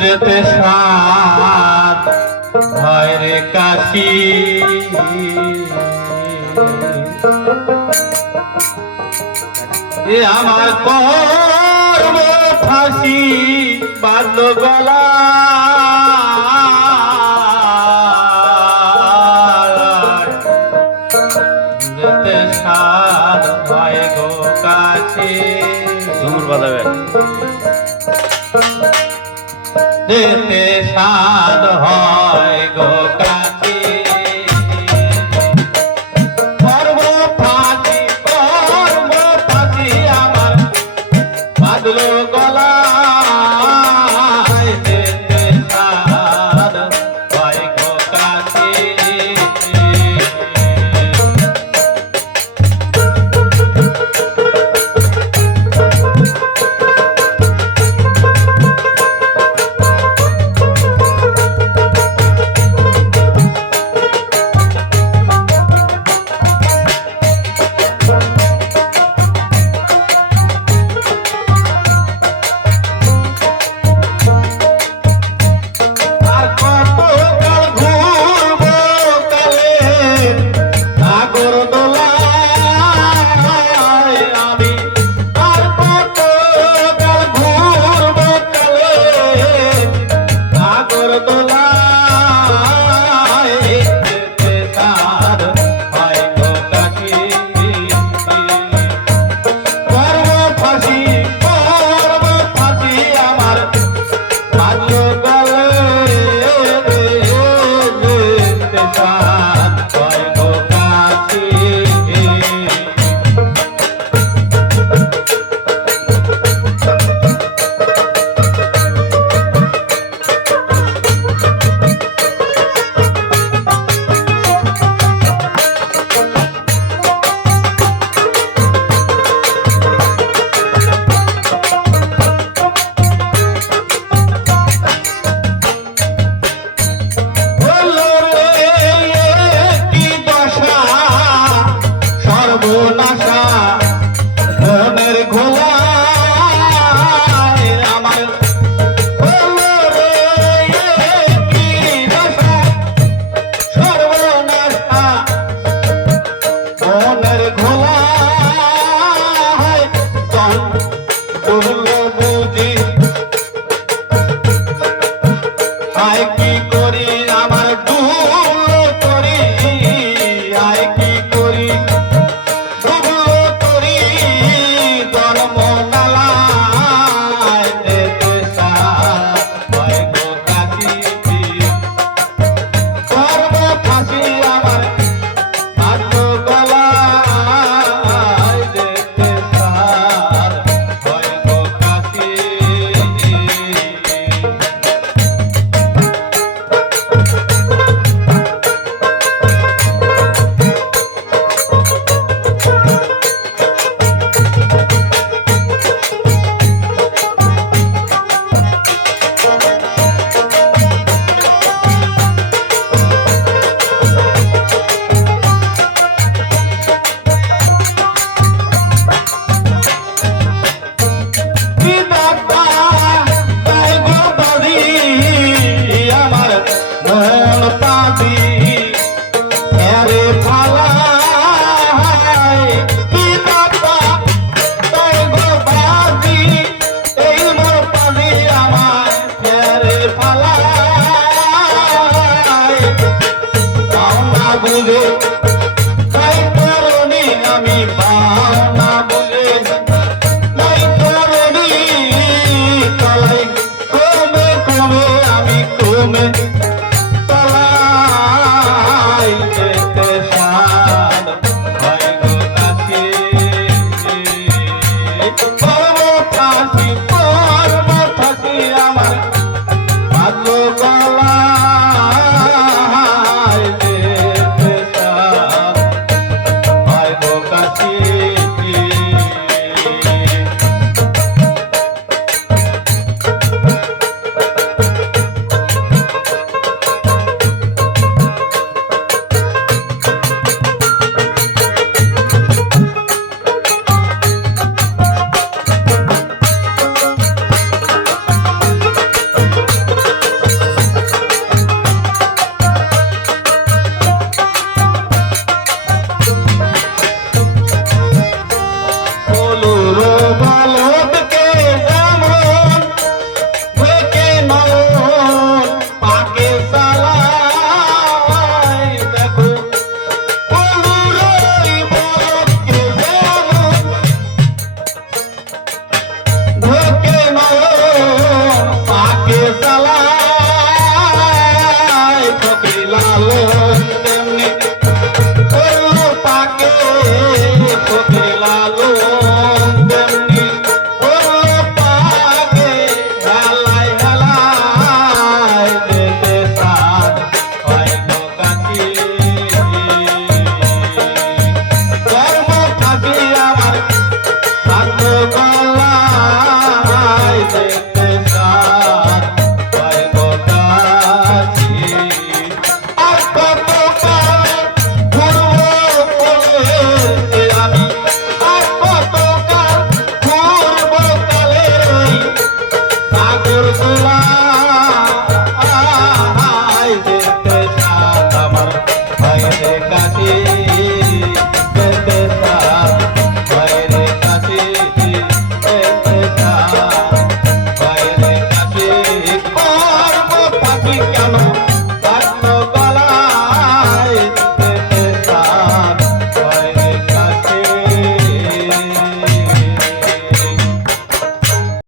যেতে সাত হয় কাশি। এ আমার কর্ম ফাঁসি বাদ্য গলা। ঝুমুর বাজাবেন সাদ হয়। জগত না আমার